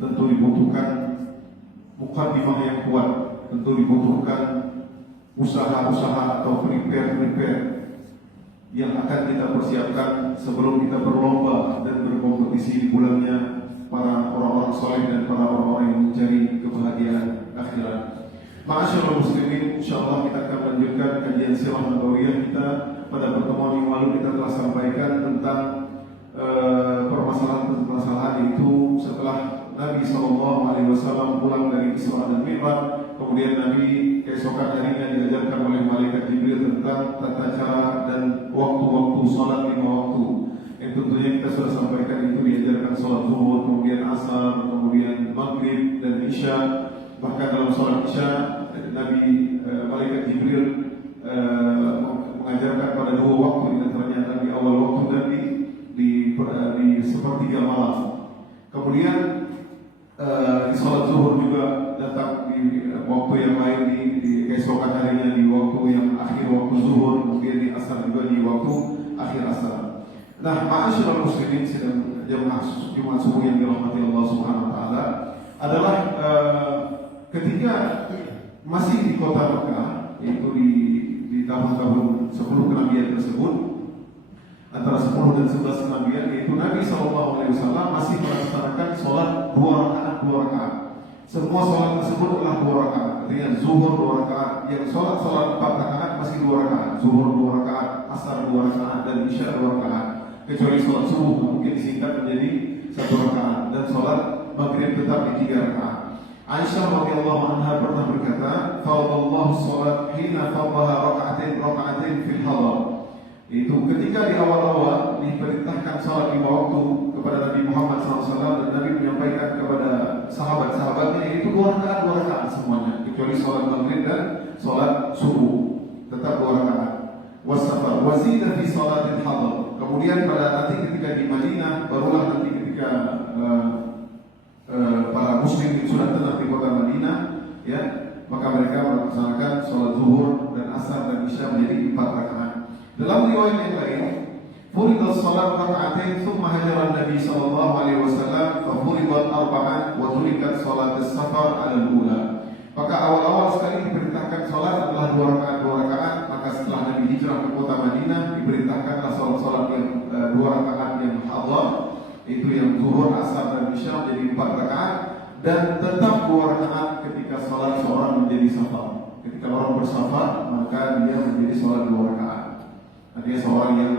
tentu dibutuhkan mukadimah yang kuat, tentu dibutuhkan usaha-usaha atau prepare yang akan kita persiapkan sebelum kita berlomba dan berkompetisi di bulannya para orang-orang soleh dan para orang-orang yang mencari kebahagiaan akhirat. Ma'asyiral muslimin, insyaallah kita akan lanjutkan kajian sirah nabawiyah kita. Pada pertemuan yang lalu kita telah sampaikan tentang permasalahan itu setelah Nabi SAW pulang dari Isra dan Mi'raj, kemudian Nabi keesokan harinya diajarkan oleh malaikat Jibril tentang tata cara dan waktu-waktu salat 5 waktu. Yang tentunya kita sudah sampaikan itu diajarkan salat zuhur, kemudian asar, kemudian maghrib dan isya. Bahkan dalam salat isya Nabi malaikat Jibril mengajarkan pada 2 waktu, di antaranya di awal waktu dan di sepertiga malam. Kemudian di salat zuhur juga datang di waktu yang lain di keesokan harinya di waktu yang akhir waktu zuhur, kemudian di asar juga di waktu akhir asar. Nah, ma'asyiral muslimin sidang jamaah Jumat subuh yang dirahmati Allah Subhanahu wa taala adalah ketika masih di kota Mekah, yaitu di tahun-tahun sebelum kenabian tersebut, antara 10 dan 11 kenabian, yaitu Nabi SAW masih melaksanakan sholat 2 rakaat. Semua sholat tersebut adalah 2 rakaat. Artinya zuhur 2 rakaat, yang sholat 4 rakaat masih 2 rakaat, zuhur 2 rakaat, asar 2 rakaat, dan isya 2 rakaat. Kecuali sholat subuh mungkin disingkat menjadi 1 rakaat, dan sholat maghrib tetap di 3 rakaat. Aisyah radhiyallahu anha pernah berkata, "Fardallahu sholat hina fardaha raka'atin fil hadar." Itu ketika di awal-awal diperintahkan salat 5 waktu kepada Nabi Muhammad SAW, dan Nabi menyampaikan kepada sahabat-sahabatnya itu 2 rakaat semuanya, kecuali salat maghrib dan salat subuh tetap 2 rakaat. Wasafar wazida fi salatil hadar. Kemudian pada nanti ketika di Madinah, barulah nanti ketika para muslim sudah tenang di kota Madinah, ya, maka mereka melaksanakan salat zuhur dan asar dan isya menjadi 4 rakaat. Dalam riwayat yang lain, furidat salat raka'atain thumma hajara Nabi sallallahu alaihi wasallam fa furidat arba'an wa tulikat salat as-safar 'ala al-ula. Maka awal-awal sekali diperintahkan salat adalah 2 rakaat, maka setelah Nabi hijrah ke kota Madinah diperintahkanlah salat-salat yang 2 rakaat yang hadar, itu yang zuhur, asar dan isya menjadi 4 rakaat, dan tetap 2 rakaat ketika salat seorang menjadi safar. Ketika orang bersafar, maka dia menjadi salat 2 rakaat. Artinya seorang yang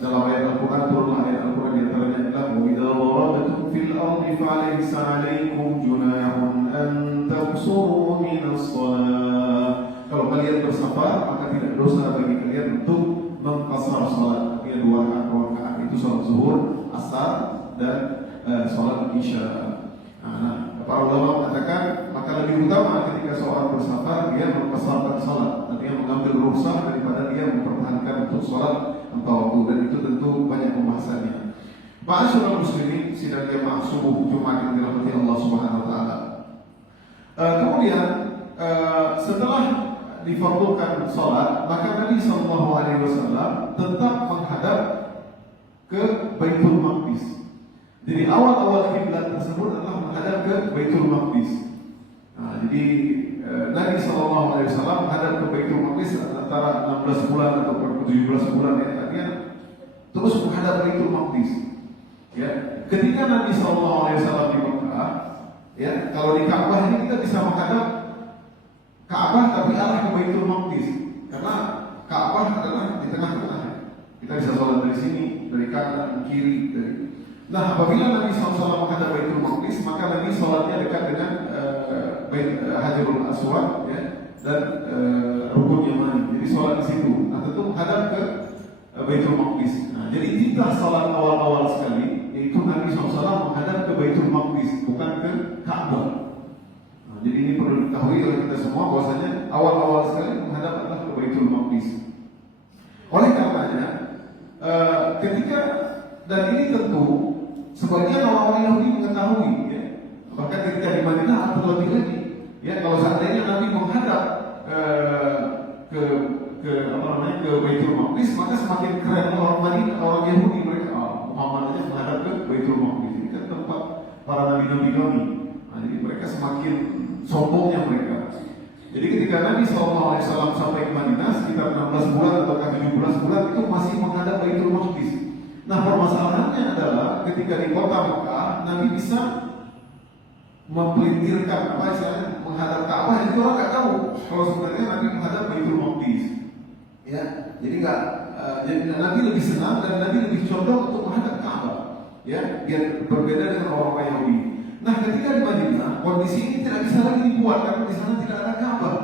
dalam ayat Al-Quran, turunlah ayat Al-Quran di antaranya adalah wa idza darabtum fil ardi falaysa 'alaykum junahun an taqsuru minas shalah. Kalau kalian bersafar, maka tidak dosa bagi kalian untuk mengqasar salat. Artinya 2 rakaat itu salat zuhur, asar dan salat isya. Nah, para ulama mengatakan maka lebih utama ketika seorang bersafar dia mengqasarkan salat, artinya mengambil rukhsah daripada dia mempertahankan untuk salat 4 waktu, dan itu tentu banyak pembahasannya. Ma'asyiral muslimin sidang jamaah subuh Jumat yang dirahmati Allah Subhanahu wa taala. Kemudian setelah difardukan salat, maka Nabi sallallahu alaihi wasallam tetap menghadap ke Baitul Maqdis. Jadi awal-awal kiblat tersebut adalah menghadap ke Baitul Maqdis. Nah, jadi Nabi SAW menghadap ke Baitul Maqdis antara 16 bulan atau 17 bulan yang artinya terus menghadap Baitul Maqdis. Ya, ketika Nabi SAW di Mekah, ya, kalau di Ka'bah ini kita bisa menghadap Ka'bah tapi arah ke Baitul Maqdis, karena Ka'bah adalah di tengah-tengah. Kita bisa sholat dari sini, dari kanan, kiri, dari. Nah, apabila Nabi SAW menghadap Baitul Maqdis, maka Nabi sholatnya dekat dengan Hajarul Aswad, ya, dan Rukun Yamani. Jadi sholat di situ. Nah, tentu menghadap ke Baitul Maqdis. Nah, jadi inilah sholat awal-awal sekali, yaitu Nabi SAW menghadap ke Baitul Maqdis, bukan ke Ka'bah. Nah, jadi ini perlu diketahui oleh kita semua bahwasanya awal-awal sekali menghadap adalah ke Baitul Maqdis. Oleh karenanya, ketika dan ini tentu sebagian orang-orang Yahudi mengetahui, ya, bahkan ketika di Madinah terlebih lagi, ya, kalau seandainya Nabi menghadap ke Baitul Maqdis, maka semakin keren orang Madinah, orang Yahudi, mereka Muhammad aja menghadap ke Baitul Maqdis. Ini kan tempat para nabi-nabi kami. Jadi mereka semakin sombongnya mereka. Jadi ketika Nabi SAW sampai ke Madinah sekitar 16 bulan atau 17 bulan itu masih menghadap Baitul Maqdis. Nah permasalahannya adalah ketika di kota Mekah Nabi bisa memelintirkan menghadap Ka'bah, itu orang nggak tahu kalau sebenarnya Nabi menghadap Baitul Maqdis. Ya, jadi jadi Nabi lebih senang dan Nabi lebih condong untuk menghadap Ka'bah. Ya, biar berbeda dengan orang Yahudi. Nah, ketika di Madinah, kondisi ini tidak bisa lagi dibuat karena di sana tidak ada Ka'bah.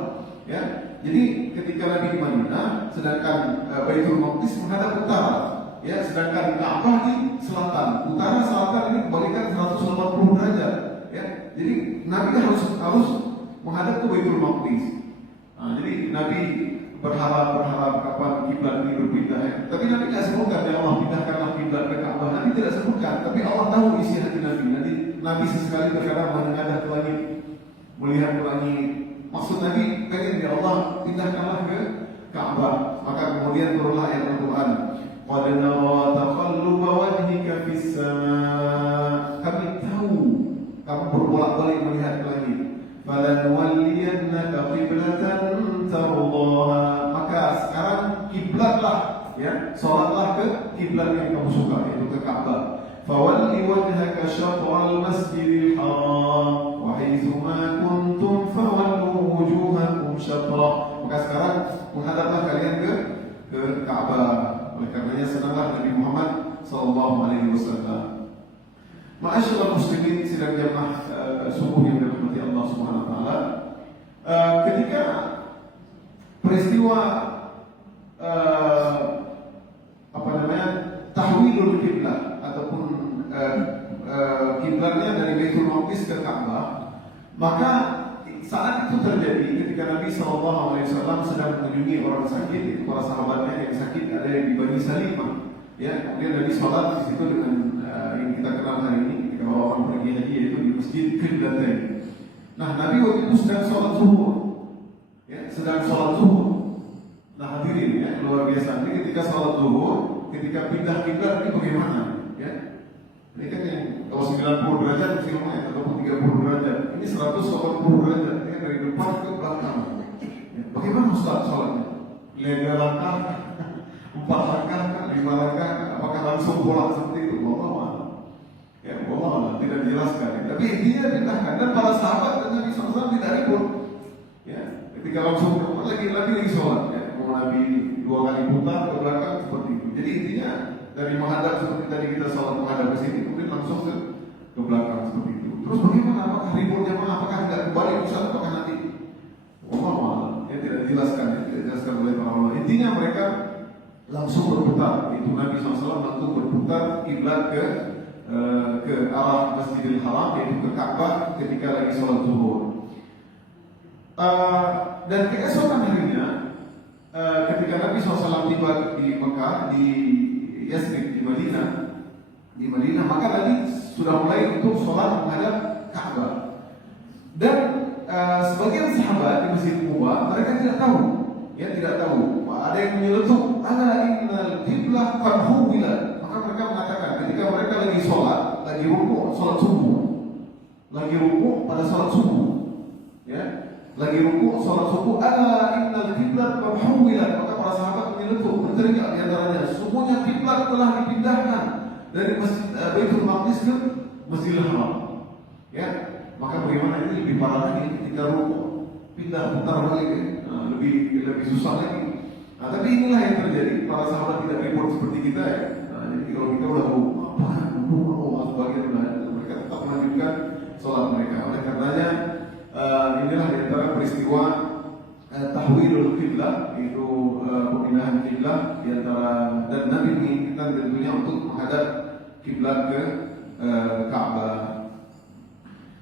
Ya, jadi ketika Nabi di Madinah, sedangkan Baitul Maqdis menghadap utara, ya, sedangkan Ka'bah di selatan. Utara selatan ini kebalikan 180 derajat. Ya, jadi Nabi harus menghadap ke Baitul Maqdis. Nah, jadi Nabi berharap kapan kiblat ini berpindah. Ya. Tapi Nabi tidak sebutkan ya Allah pindahkanlah kiblat ke Ka'bah. Nabi tidak sebutkan, tapi Allah tahu isi hati Nabi. Nabi sesekali terkadang menengadah ke langit, melihat ke langit. Maksud Nabi pengen ya Allah pindahkanlah ke Ka'bah. Maka kemudian turunlah ayat Al-Quran. Qad nara taqalluba wajhika fis sama'. Kami tahu kamu berbolak-balik melihat ke langit. Falanuwalliyannaka qiblatan tardaha. Maka sekarang kiblatlah, ya, salatlah ke kiblat yang kamu suka, yaitu ke Ka'bah. Fawalli wajhaka syatral masjidil haram wa haitsu ma kuntum fawallu wujuhakum syatra. Maka sekarang menghadaplah kalian ke Ka'bah. Oleh karenanya senanglah Nabi Muhammad sallallahu alaihi wasallam. Ma'asyiral muslimin sidang jamaah subuh yang dirahmati Allah Subhanahu wa taala. Ketika peristiwa tahwilul kiblat ataupun kiblatnya dari Baitul Maqdis ke Ka'bah, maka saat itu terjadi ketika Nabi SAW sedang mengunjungi orang sakit, para sahabatnya yang sakit ada di Bani Salimah. Ya, kemudian Nabi sholat di situ dengan yang kita kenal hari ini ketika orang pergi haji, yaitu di Masjid Qiblatain. Nah, Nabi waktu itu sedang sholat zuhur, ya, sedang sholat zuhur. Nah, hadirin ya, luar biasa. Ini ketika sholat zuhur, ketika pindah kiblat ini bagaimana? Ya, ini kan yang kalau 90 derajat filmnya ataupun 30 derajat, ini 180 derajat, ini dari depan ke belakang. Ya, bagaimana Ustaz sholatnya? Lega langkah, 4 langkah, 5 langkah, apakah langsung bolak seperti itu? Ya, tidak dijelaskan. Ya. Tapi intinya pindahkan, dan para sahabat dan Nabi SAW tidak ribut. Ya, ketika langsung lagi sholat, ya, mau Nabi 2 kali putar ke belakang seperti itu. Jadi intinya dari menghadap seperti tadi kita sholat menghadap ke sini, kemudian langsung ke belakang seperti itu. Terus bagaimana? Apakah ribut jamaah? Apakah tidak kembali pusat? Apakah nanti? Ya, tidak dijelaskan, ya, tidak dijelaskan oleh para ulama. Intinya mereka langsung berputar. Itu Nabi SAW langsung berputar kiblat ke arah Masjidil Haram, yaitu ke Ka'bah ketika lagi sholat zuhur. Dan keesokan harinya, ketika Nabi SAW tiba di Mekah, di Yasrib, di Madinah, maka Nabi sudah mulai untuk sholat menghadap Ka'bah. Dan sebagian sahabat di Masjid Quba mereka tidak tahu, ya, tidak tahu. Ada yang menyeletuk, ala innal qiblah qad huwilat. Maka mereka mengatakan ketika mereka lagi sholat, lagi rukuk sholat subuh, lagi rukuk pada sholat subuh, ya, lagi rukuk sholat subuh, ala innal qiblat qad huwilat. Maka para sahabat menyeletuk, berteriak di antaranya, semuanya kiblat telah dipindahkan dari Masjid Baitul Maqdis ke Masjidil Haram. Ya, maka bagaimana ini lebih parah lagi ketika rukuk pindah putar balik, lebih susah lagi. Nah, tapi inilah yang terjadi. Para sahabat tidak ribut seperti kita, ya. Nah, jadi kalau kita udah sebagian mereka tetap melanjutkan sholat mereka. Oleh karenanya inilah di antara peristiwa tahwilul kiblat, itu pemindahan kiblat di antara, dan Nabi menginginkan tentunya untuk menghadap kiblat ke Ka'bah.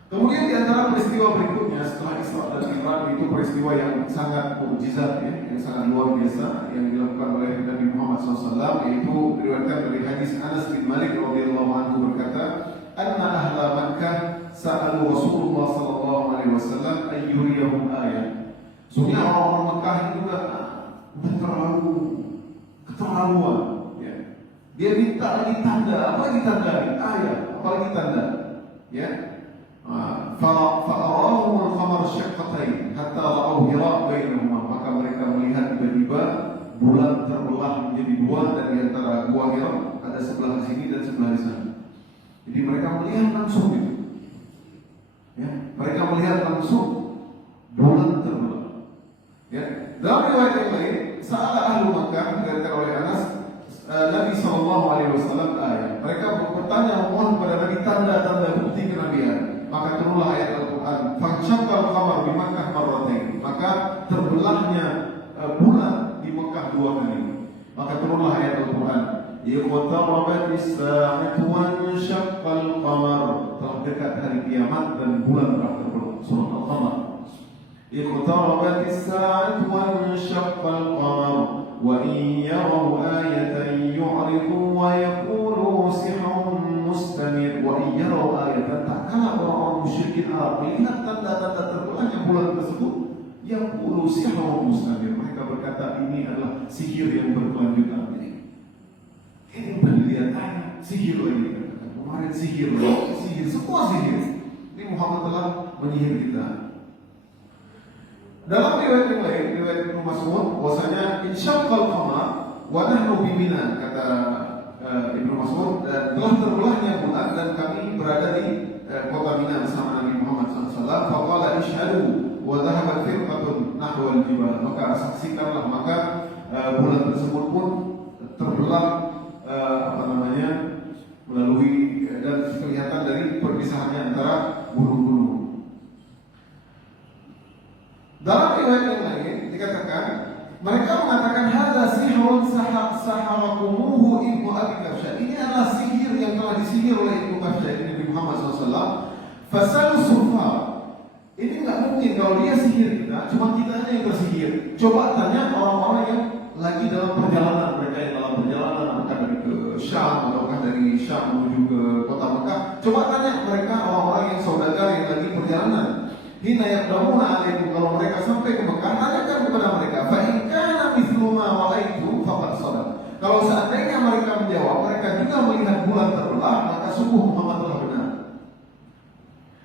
Kemudian di antara peristiwa berikutnya setelah Isra dan Mi'raj, itu peristiwa yang sangat mukjizat, ya, yang sangat luar biasa yang dilakukan oleh Nabi Muhammad SAW, yaitu diriwayatkan dari hadis Anas bin Malik radhiyallahu anhu berkata, "Anna ahla Makkah sa'alu Rasulullah sallallahu alaihi wasallam ayyuriyahum ayat." Sungguh orang-orang Makkah itu udah terlalu keterlaluan, ya. Dia minta lagi tanda, apa lagi tanda? Ayat, apa lagi tanda? ya. Fa'arahumul qamar syaqqatain hatta ra'aw hira bainahuma, maka mereka melihat tiba-tiba bulan terbelah menjadi dua, dan di antara gua Hira ada sebelah di sini dan sebelah di sana. Jadi mereka melihat langsung itu. Ya, mereka melihat langsung bulan terbelah. Ya, dalam riwayat yang lain, saat ahlu Makkah dikatakan oleh Anas, Nabi SAW ayat. Mereka bertanya mohon kepada Nabi tanda-tanda bukti kenabian. Maka turunlah ayat Al-Quran. Fansyaqqal qamar bi Makkah marratain. Maka terbelahnya bulan di Mekah dua kali. Maka turunlah ayat Al-Quran. Iqtarabatis sa'atu wansyaqqal qamar. Telah dekat hari kiamat dan bulan telah terbelah. Surah Al-Qamar. Iqtarabatis sa'atu wansyaqqal qamar. Wa in yaraw ayatan yu'ridu wa yaqulu sihrun mustamir. Wa in yaraw ayatan, tak kala orang-orang musyrikin Arab melihat tanda-tanda terbelahnya bulan tersebut, yaqulu sihrun mustamir, mereka berkata ini adalah sihir yang berkelanjutan. Ini bukan dilihat sihir ini, kemarin sihir, semua sihir. Ini Muhammad telah menyihir kita. Dalam riwayat yang lain, riwayat Ibnu Mas'ud, bahwasanya insyaqqal qamar wa nahnu bi Mina, kata Ibnu Mas'ud, telah terbelahnya bulan dan kami berada di kota Mina bersama Nabi Muhammad SAW. Faqala ishhadu wa dhahabat firqatun nahwa al-jibal, maka saksikanlah, maka bulan tersebut pun terbelah melalui dan kelihatan dari perpisahannya antara gunung-gunung. Dalam riwayat yang lain dikatakan mereka mengatakan hadza sihrun saharakumuhu ibnu Abi Kafsyah. Ini adalah sihir yang telah disihir oleh Ibnu Kafsyah, Nabi Muhammad SAW. Fasalu sufa. Ini nggak mungkin kalau dia sihir kita, cuma kita aja yang tersihir. Coba tanya orang-orang yang lagi dalam perjalanan, mereka yang dalam perjalanan apakah dari ke Syam ataukah dari Syam menuju ke kota Mekah. Coba tanya mereka orang-orang yang saudagar yang lagi perjalanan. Hina yaqdamuna alaikum, kalau mereka sampai ke Mekah, tanyakan kepada mereka, fa in kana mithlu ma ra'aitu faqad sadaq. Kalau seandainya mereka menjawab, mereka juga melihat bulan terbelah, maka sungguh Muhammad telah benar.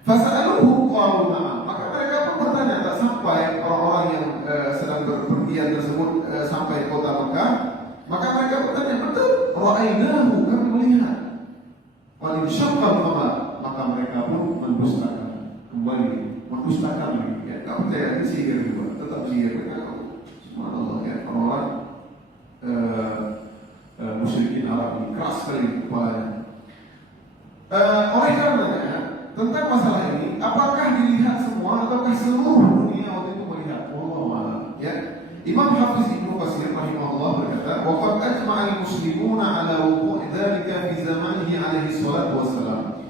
Fasa'aluhu qalu na'am, maka mereka pun bertanya, tak sampai orang-orang yang sedang berpergian tersebut sampai kota Mekah, maka mereka bertanya, betul, ra'ainahu, kami melihat. Wa insyaqqal qamar, maka mereka pun mendustakan kembali. Mendustakan lagi, ya, tak percaya ini sihir juga, tetap sihir. Subhanallah, ya, orang-orang musyrikin Arab ini keras sekali kepalanya. Oleh karenanya tentang masalah ini, apakah dilihat semua ataukah seluruh dunia waktu itu melihat? Wallahu a'lam. Ya, Imam Hafiz Ibnu Katsir rahimahullah berkata, "Wa qad ajma'a al-muslimuna 'ala wuqu'i dzalika fi zamanihi 'alaihi salatu wassalam."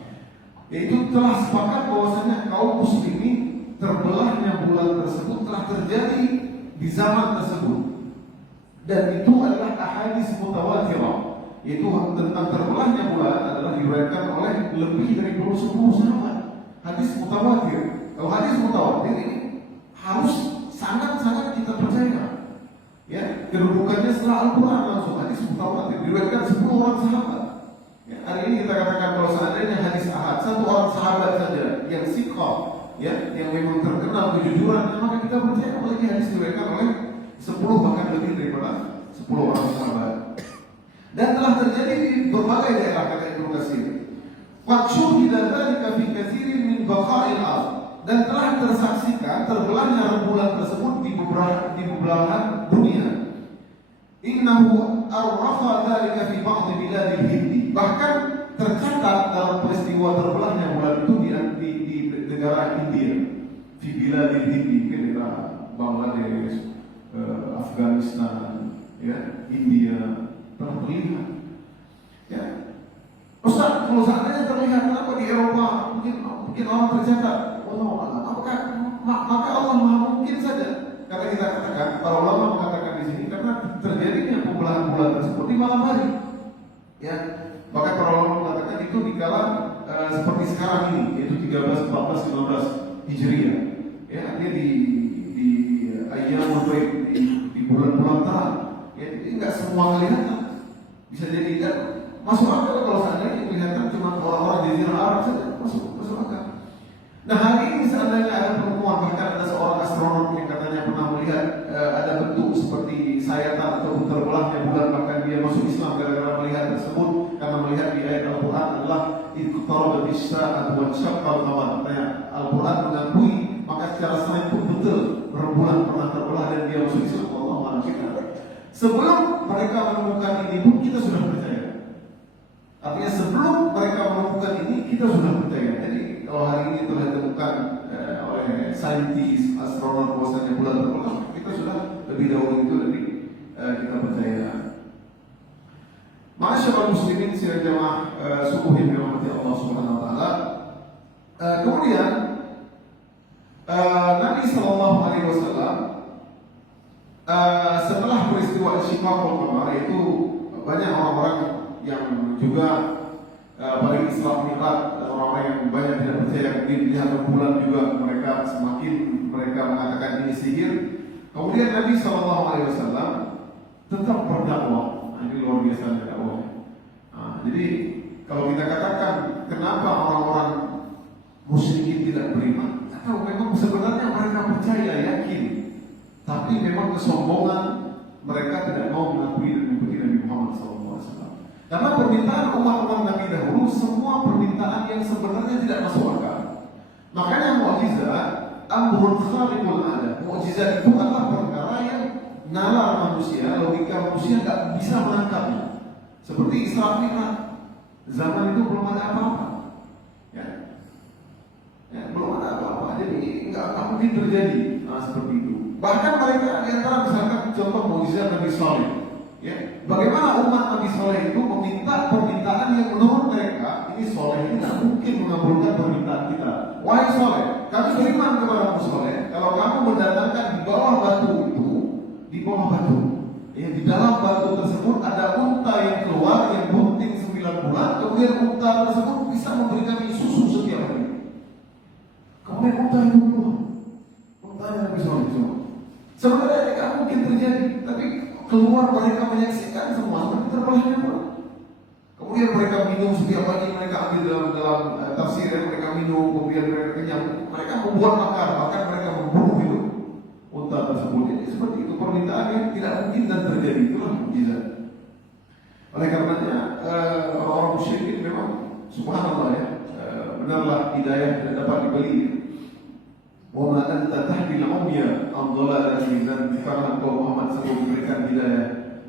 Yaitu telah sepakat bahwasanya kaum muslimin terbelahnya bulan tersebut telah terjadi di zaman tersebut, dan itu adalah ahadits mutawatirah. Yaitu tentang terbelahnya bulan adalah diriwayatkan oleh lebih dari 10 sahabat. Hadis mutawatir. Kalau hadis mutawatir ini harus sangat-sangat kita percaya. Ya, kedudukannya setelah Al-Quran langsung hadis mutawatir diriwayatkan 10 orang sahabat. Hari ini kita katakan kalau seandainya hadis ahad, satu orang sahabat saja yang siqah, ya, yang memang terkenal kejujuran, maka kita percaya. Apalagi hadis diriwayatkan oleh 10 bahkan lebih daripada 10 orang sahabat. Dan telah terjadi di berbagai daerah, kata Ibnu Katsir. Qad syuhida dzalika fi katsirin min baqa'il ardh, dan telah tersaksikan terbelahnya rembulan tersebut di belahan dunia. Innahu arrafa dzalika fi ba'd biladil Hindi. Bahkan tercatat dalam peristiwa terbelahnya bulan itu di negara India, di biladil Hindi, negara Bangladesh, Afghanistan, ya, India telah terlihat. Ya, Ustaz, kalau seandainya terlihat, kenapa di Eropa mungkin orang tercatat? Apakah maka Allah Maha mungkin saja? Karena kita katakan, para ulama mengatakan di sini karena terjadinya pembelahan bulan tersebut di malam hari. Ya, maka para ulama mengatakan itu dikala seperti sekarang ini, yaitu 13, 14, 15 Hijriah. Ya, artinya di ayyamul bayd, di bulan-bulan terang. Ya, jadi enggak semua kelihatan. Bisa jadi masuk akal kalau seandainya kelihatan cuma orang-orang jazirah Arab saja, masuk as-sa'atu wa syaqqal qamar. Al-Quran mengakui, maka secara sains pun betul rembulan pernah terbelah dan dia masuk Islam. Allah maha kita. Sebelum mereka menemukan ini pun kita sudah percaya. Artinya sebelum mereka menemukan ini kita sudah percaya. Jadi kalau hari ini telah ditemukan oleh saintis, astronom bahwasanya bulan terbelah, kita sudah lebih dahulu itu kita percaya. Masyaallah muslimin sidang jamaah subuh yang dirahmati Allah Subhanahu wa taala. Kemudian Nabi sallallahu alaihi wasallam setelah peristiwa Syiqaqul Qamar itu banyak orang-orang yang juga pada Islam Mi'raj, orang-orang yang banyak tidak percaya dilihat rembulan juga mereka semakin mereka mengatakan ini sihir. Kemudian Nabi sallallahu alaihi wasallam tetap berdakwah. Ini luar biasa dakwah. Jadi kalau kita katakan kenapa orang-orang musyrikin tidak beriman, atau memang sebenarnya mereka percaya yakin, tapi memang kesombongan mereka tidak mau mengakui dan mengikuti Nabi Muhammad SAW. Karena permintaan umat-umat Nabi dahulu semua permintaan yang sebenarnya tidak masuk akal. Makanya mukjizat amrun khariqul ada. Mukjizat itu adalah perkara yang nalar manusia, logika manusia tidak bisa menangkapnya. Seperti Isra Mi'raj, zaman itu belum ada apa-apa, ya, belum ada apa-apa, jadi nggak mungkin terjadi seperti itu. Bahkan mereka di antara misalkan contoh mukjizat Nabi Saleh, ya, bagaimana umat Nabi Saleh itu meminta permintaan yang menurut mereka ini Saleh ini tidak mungkin mengabulkan permintaan kita. Wahai Saleh, kami beriman kepada kamu Saleh, kalau kamu mendatangkan di bawah batu itu, di bawah batu, ya, di dalam batu tersebut ada unta yang keluar yang bunting 9 bulan, kemudian unta tersebut bisa memberi kami susu setiap hari. Kemudian unta itu keluar, unta yang bisa semua. Sebenarnya tidak mungkin terjadi, tapi keluar mereka menyaksikan semua terbelahnya pun. Kemudian mereka minum setiap pagi, mereka ambil dalam tafsir mereka minum, kemudian mereka kenyang, mereka membuat makar, bahkan mereka membunuh itu unta tersebut. Jadi seperti itu permintaan yang tidak mungkin dan terjadi, itulah mukjizat. Oleh karenanya orang-orang musyrikin memang subhanallah ya, benarlah hidayah tidak dapat dibeli. Wa ma anta tahdil umya an dhalalati, dan karena engkau Muhammad sebelum memberikan hidayah,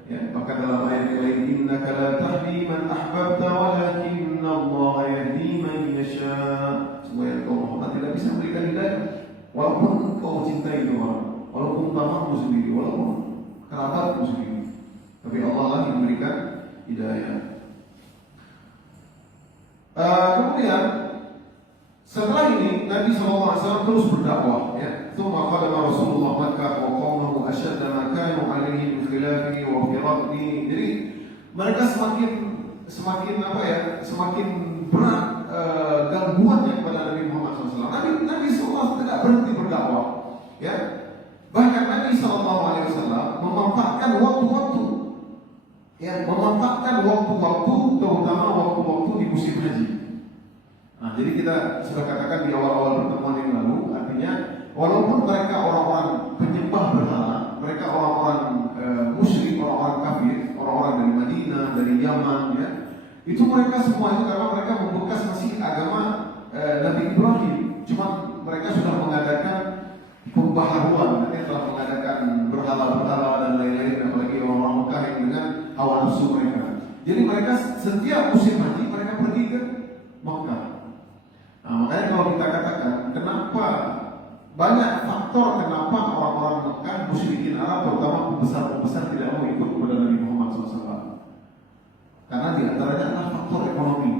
ya, maka dalam ayat yang lain innaka la tahdi man ahbabta walakinna Allah yahdi man yasha. Semuanya engkau Muhammad tidak bisa memberikan hidayah walaupun engkau cintai itu orang, walaupun tamanmu sendiri, walaupun kerabatmu sendiri, tapi Allah lah yang memberikan hidayah. Kemudian setelah ini Nabi SAW terus berdakwah, ya. Tsumma qadama Rasulullah Makkah wa qawmuhu ashadda ma kanu alaihi min khilafi wa firaqi. Jadi mereka semakin apa ya? Semakin berat gangguannya kepada Nabi Muhammad SAW. Nabi SAW tidak berhenti berdakwah, ya. Bahkan Nabi SAW memanfaatkan waktu-waktu, ya, memanfaatkan waktu-waktu, terutama waktu-waktu di musim haji. Nah, jadi kita sudah katakan di awal-awal pertemuan yang lalu, artinya walaupun mereka orang-orang penyembah berhala, mereka orang-orang musyrik, orang-orang kafir, orang-orang dari Madinah, dari Yaman, ya, itu mereka semua itu karena mereka membekas masih agama Nabi Ibrahim. Cuma mereka sudah mengadakan pembaharuan, artinya telah mengadakan berhala-berhala dan lain-lain, apalagi orang-orang Mekah yang dengan hawa nafsu mereka. Jadi mereka setiap musim haji mereka pergi ke Mekah. Nah, makanya kalau kita katakan kenapa banyak faktor kenapa orang-orang Mekah musyrikin Arab terutama pembesar-pembesar tidak mau ikut kepada Nabi Muhammad SAW. Karena di antaranya adalah faktor ekonomi.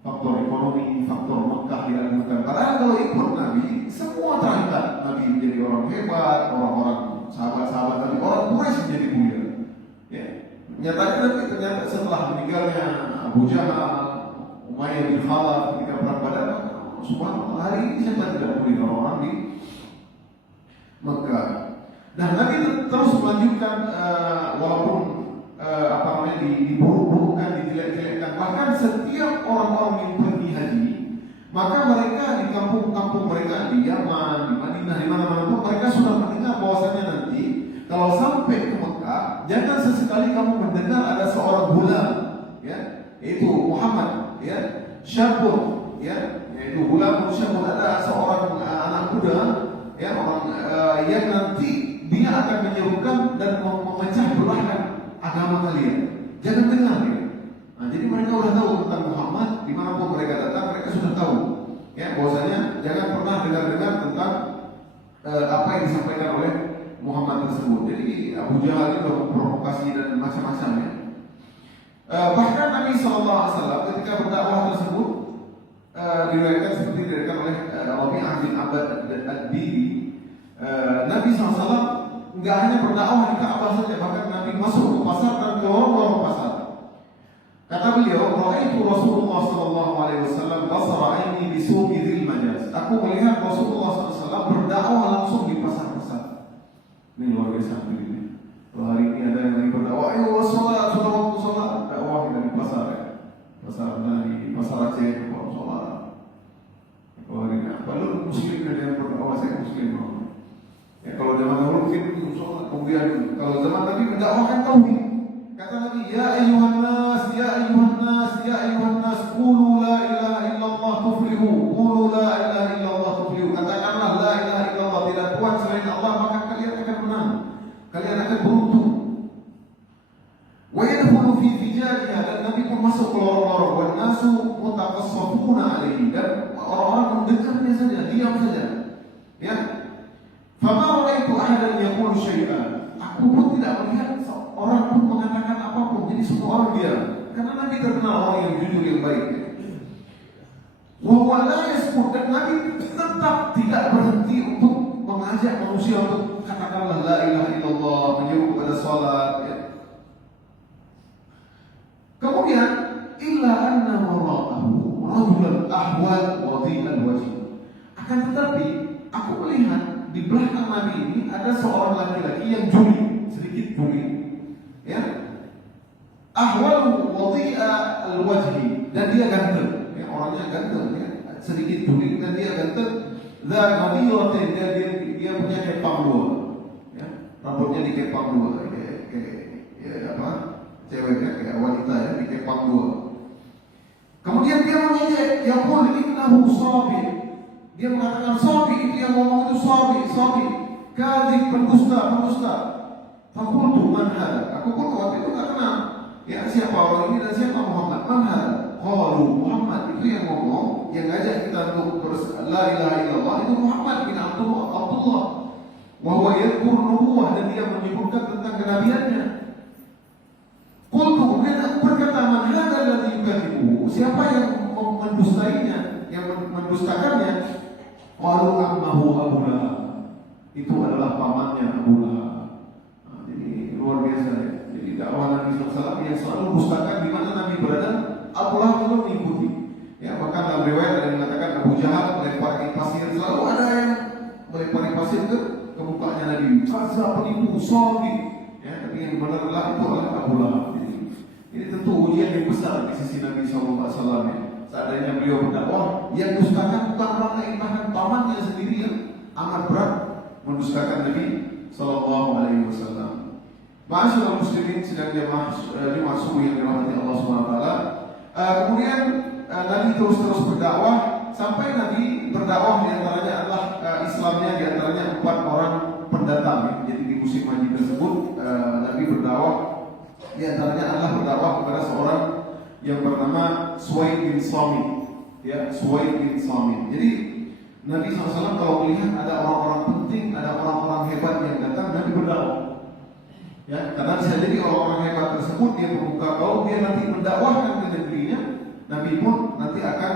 Faktor ekonomi, faktor Mekah dilakukan. Padahal kalau ikut Nabi, semua terangkat. Nabi menjadi orang hebat, orang-orang sahabat-sahabat Nabi, orang Quraisy menjadi mulia. Ya. Nyatanya ternyata setelah meninggalnya Abu Jahal, Umayyah bin Khalaf ketika perang Badar, subhanallah hari ini siapa tidak boleh orang di Mekah. Nah, Nabi terus melanjutkan walaupun diburuk-burukkan, dijelek-jelekkan, bahkan setiap orang-orang yang pergi haji, maka mereka di kampung-kampung mereka di Yaman, di Madinah, di mana-mana pun mereka sudah mendengar bahwasanya nanti kalau sampai ke Mekah, jangan sesekali kamu mendengar ada seorang bulan, ya, yaitu Muhammad, ya, syabun ya, yaitu gulam syabun, ada seorang anak muda, ya, orang yang nanti dia akan menyerukan dan memecah belahkan agama kalian. Jangan dengar ya. Nah, jadi mereka sudah tahu tentang Muhammad, dimanapun mereka datang, mereka sudah tahu, ya, bahwasanya jangan pernah dengar-dengar tentang apa yang disampaikan oleh Muhammad tersebut. Jadi Abu Jahal itu provokasi dan macam-macamnya. Bahkan Nabi SAW ketika berdakwah tersebut diriwayatkan seperti diriwayatkan oleh Rabi'ah bin Abad ad-Dibi, Nabi SAW nggak hanya berdakwah di Ka'bah saja, bahkan Nabi masuk ke pasar dan keluar lorong pasar. Kata beliau, "Ra'aitu Rasulullah sallallahu alaihi wasallam basara aini bi suqi dzil majaz." Aku melihat Rasulullah SAW berdakwah langsung di pasar-pasar. Ini luar biasa ini. Kalau hari ini ada yang lagi berdakwah, ayo sholat, sudah waktu sholat, dakwah di pasar ya. Pasar di pasar Aceh, kalau sholat. Kalau hari ini, kalau muslim ada yang berdakwah, saya muslim. Ya, kalau zaman dahulu mungkin sholat, kemudian kalau zaman Nabi mendakwakan tauhid. Kata Nabi, ya ayuhan nas, ya ayuhan nas, ya ayuhan nas, qulu la ilaha illallah tuflihu, qulu la ilaha illallah tuflihu. Katakanlah la ilaha illallah, tidak Tuhan selain Allah, maka kalian akan menang, kalian akan beruntung. Wa yadkhulu fi fijariha, dan Nabi pun masuk ke lorong-lorong, wan nasu mutaqassafuna alaihi, dan orang-orang mendengarnya saja, diam saja. Ya. Fama ra'aitu ahadan yaqulu syai'an. Aku pun tidak melihat orang pun mengatakan apapun, jadi semua orang diam. Karena Nabi terkenal orang yang jujur, yang baik. Wa huwa la yasmut, dan Nabi tetap tidak berhenti untuk mengajak manusia untuk katakanlah la ilaha illallah, menyeru kepada salat. Ya. Kemudian illa anna wara'ahu rajulan ahwal wadhi'al wajh. Akan tetapi aku melihat di belakang Nabi ini ada seorang laki-laki yang juli, sedikit juli, ya. Ahwal wadhi'al wajhi, dan dia ganteng, ya, orangnya ganteng, ya. Sedikit juli dan dia ganteng. Dzaqadiyatin, dia punya kepang dua, ya. Rambutnya dikepang dua, kayak apa? Ceweknya kayak wanita, ya, dikepang dua. Kemudian dia mengejek, yaqul innahu sabir. Dia mengatakan sabi, itu yang ngomong itu sabi, kadzib, pendusta. Fakultu man hada. Aku pun waktu itu tak kenal, ya, siapa orang ini dan siapa Muhammad. Man hada? Qalu Muhammad, itu yang ngomong, yang ngajak kita untuk la ilaha illallah itu Muhammad bin Abdullah. Wa huwa yadhkur nubuwah, dan dia menyebutkan tentang kenabiannya. Qultu, kemudian aku berkata, man hada alladhi yukadzibuhu? Siapa yang mendustainya, yang mendustakannya? Qalu ammahu Abu Lahab. Itu adalah pamannya Abu Lahab. Nah, jadi luar biasa ya. Jadi dakwah Nabi SAW yang selalu mendustakan di mana Nabi berada, Abu Lahab itu mengikuti. Ya, bahkan dalam riwayat ada yang mengatakan Abu Jahal melempari pasir, selalu ada yang melempari pasir ke mukanya Nabi. Kaza, penipu, sabi. Ya, tapi yang benar adalah itu adalah Abu Lahab. Ini tentu ujian yang besar di sisi Nabi SAW. Ya. Seandainya beliau berdakwah, yang dustakan bukan orang lain, bahkan pamannya sendiri yang amat berat mendustakan Nabi Sallallahu Alaihi Wasallam. Ma'asyiral muslimin, sedang jemaah subuh yang dirahmati Allah Subhanahu Wa Taala. Kemudian Nabi terus berdakwah sampai Nabi berdakwah, diantaranya adalah Islamnya diantaranya 4 orang pendatang. Jadi di musim haji tersebut Nabi berdakwah, diantaranya adalah berdakwah kepada seorang yang bernama Suwaid bin Samit, ya, Suwaid bin Samit. Jadi Nabi SAW kalau melihat ada orang-orang penting, ada orang-orang hebat yang datang, Nabi berdakwah. Ya, karena bisa jadi orang-orang hebat tersebut dia membuka kaum, dia nanti mendakwahkan ke negerinya, Nabi pun nanti akan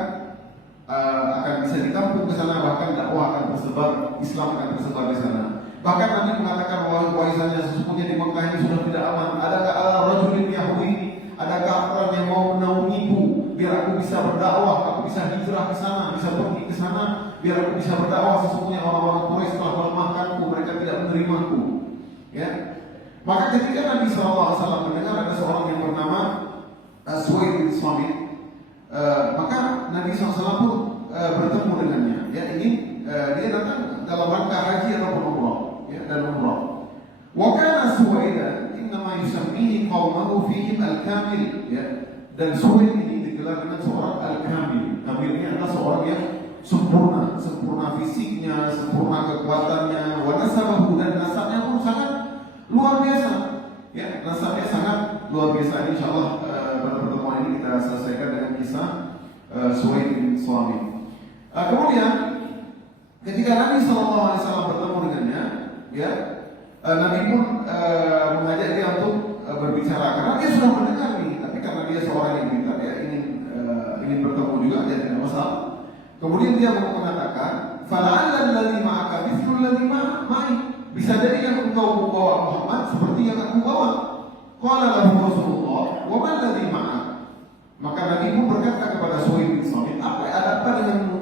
bisa ditampung ke sana, bahkan dakwah akan tersebar, Islam akan tersebar di sana. Bahkan Nabi mengatakan waisannya sesungguhnya di Mekah ini sudah tidak aman. Adakah ala rajulin Yahudi? Adakah orang yang mau menaungiku biar aku bisa berdakwah, aku bisa hijrah ke sana, bisa pergi ke sana, biar aku bisa berdakwah? Sesungguhnya orang-orang Quraisy telah melemahkanku, mereka tidak menerimaku. Ya. Maka ketika Nabi SAW mendengar ada seorang yang bernama Suwaid bin Samit, maka Nabi SAW pun bertemu dengannya. Ya, dia datang dalam rangka haji ataupun umrah, ya, dan umrah. Wa kana Suwaidan innama yusammihi qaumahu fihim al-kamil, ya. Dan Suwaid ini digelar dengan seorang al-kamil. Kamil ini adalah kisahnya sangat luar biasa. Insyaallah pada pertemuan ini kita selesaikan dengan kisah Suhaib bin Thabit. Kemudian ketika Nabi SAW bertemu dengannya, ya, Nabi pun mengajak dia untuk berbicara karena dia sudah mendengar nih, tapi karena dia seorang yang pintar, ya, ingin bertemu juga, dia tidak masalah. Kemudian dia mengatakan, "Fala'alla alladhi ma'aka mithlu alladhi ma'i." Bisa jadi yang engkau bawa Muhammad seperti yang aku bawa. Qala lahu Rasulullah, "Wa ma alladhi ma'ak?" Maka Nabi pun berkata kepada Suhaib bin Thabit, ada apa denganmu?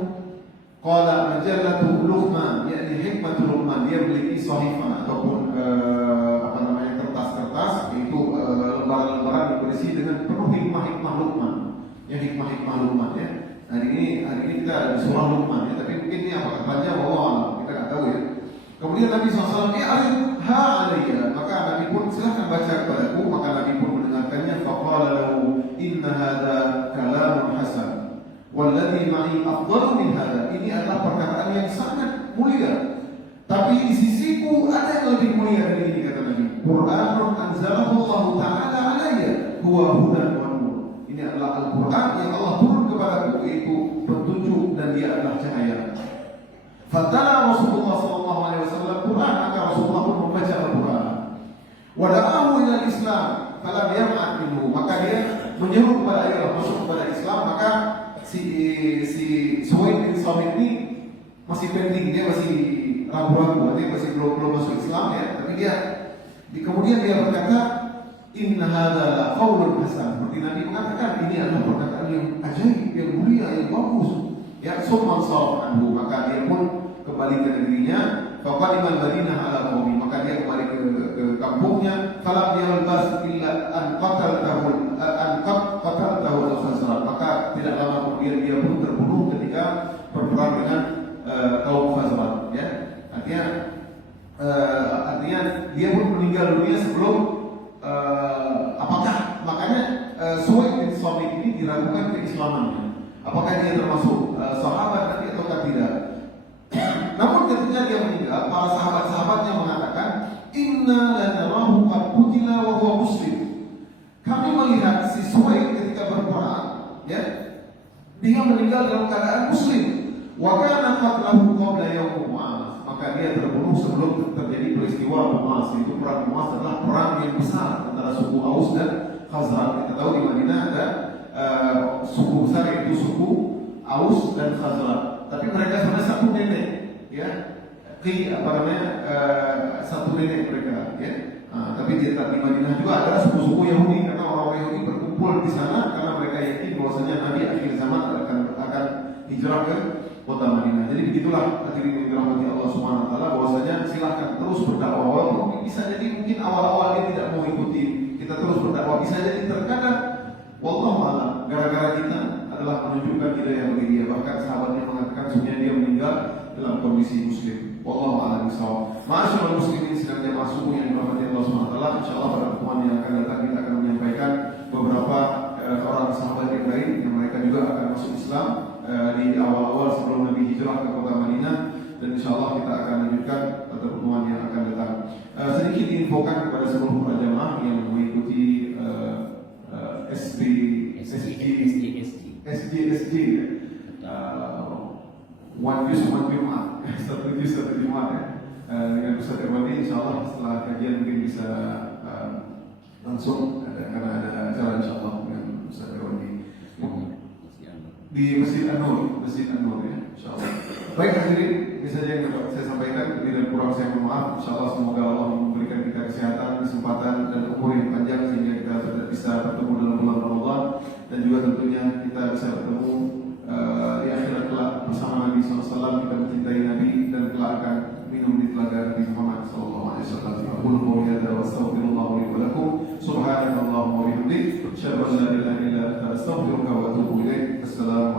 Qala majallatu Luqman, yakni hikmatul Luqman. Dia memiliki sahifah ataupun kertas-kertas, yaitu lembaran-lembaran yang berisi dengan penuh hikmah-hikmah Luqman. Ya, hikmah-hikmah Luqman, ya. Hari ini kita ada surah Luqman, ya, tapi mungkin ini apa katanya wallahu kita nggak tahu, ya. Kemudian Nabi SAW ha alayya, maka Nabi pun silahkan baca kepadaku. Maka Nabi pun mendengarkannya. Faqala lahu inna hadha kalamun hasan walladhi ma'i afdalu min hadha. Ini adalah perkataan yang sangat mulia, tapi di sisiku ada yang lebih mulia dari ini, kata Nabi. Qur'anun anzalahu Allah Ta'ala alayya huwa hudan wa nur. Ini adalah Al-Quran yang Allah turun kepadaku, yaitu petunjuk dan dia adalah cahaya. Fatala Rasulullah SAW Quran, maka Rasulullah pun membaca Al-Quran. Wada'ahu ila Islam falam yam'at minhu, maka dia menyeru kepada dia masuk kepada Islam. Maka si Suhaib bin Thabit ini masih pending, dia masih ragu-ragu, dia masih belum masuk Islam, ya. Tapi kemudian dia berkata, inna hadza qaulun hasan. Seperti Nabi mengatakan, ini adalah perkataan yang ajaib, yang mulia, yang bagus. Ya, summa sarfa anhu, maka dia pun kembali ke negerinya. Faqadimal Madinah ala qaumi, maka dia kembali ke kampungnya. Falam yalbas illa an qataltahu al-Khazraj, maka tidak lama kemudian dia pun terbunuh ketika berperang dengan kaum Khazraj, ya. Artinya dia pun meninggal dunia sebelum apakah makanya Suhaib bin Thabit ini diragukan keislamannya, apakah dia termasuk sahabat Nabi atau tidak. Namun ketika dia meninggal, para sahabat-sahabatnya mengatakan, inna lanarahu qad qutila wa huwa muslim. Kami melihat si Suhaib ketika berperang, ya, dia meninggal dalam keadaan muslim. Wa kana qatlahu qabla yaum Mu'az, maka dia terbunuh sebelum terjadi peristiwa Mu'az. Itu perang Mu'az adalah perang yang besar antara suku Aus dan Khazraj. Kita tahu di Madinah ada suku besar, yaitu suku Aus dan Khazraj. Tapi mereka sebenarnya satu nenek, ya, satu nenek mereka, ya. Tapi di Madinah juga ada suku-suku Yahudi, karena orang Yahudi berkumpul di sana karena mereka yakin bahwasanya Nabi akhir zaman akan hijrah ke kota Madinah. Jadi begitulah hadirin yang dirahmati Allah Subhanahu wa taala, bahwasanya silahkan terus berdakwah. Walaupun bisa jadi mungkin awal-awal dia tidak mau ikuti, kita terus berdakwah. Bisa jadi terkadang wallahu a'lam gara-gara kita adalah menunjukkan hidayah bagi dia. Bahkan sahabatnya mengatakan sebenarnya dia meninggal dalam kondisi muslim. Wallahu a'lam bishawab. Ma'asyiral muslimin sedang jamaah subuh yang dirahmati Allah Subhanahu wa taala, insyaallah pada pertemuan yang akan datang kita akan menyampaikan beberapa orang sahabat yang lain yang mereka juga akan masuk Islam di awal-awal sebelum Nabi hijrah ke kota Madinah, dan insyaallah kita akan lanjutkan pada pertemuan yang akan datang. Sedikit diinfokan kepada seluruh para jamaah yang mengikuti SG One Juz One Jumat, satu Juz satu Jumat, ya. Dengan Ustaz Irwandi, insyaallah setelah kajian mungkin bisa langsung karena ada acara insyaallah dengan Ustaz Irwandi di Masjid An-Nur, ya, insyaallah. Baik hadirin, ini saja yang dapat saya sampaikan. Lebih dan kurang saya mohon maaf. Insyaallah semoga Allah memberikan kita kesehatan, kesempatan dan umur yang panjang sehingga kita bisa bertemu dalam bulan Ramadan, dan juga tentunya kita bisa bertemu di akhirat kelak bersama Nabi SAW. Kita mencintai Nabi dan kelak akan minum di telaga Nabi Muhammad SAW. Aqulu qawli hadza wa astaghfirullah li wa lakum. Subhanakallahumma wa bihamdik, asyhadu an la ilaha illa anta, astaghfiruka wa atubu ilaik. Assalamu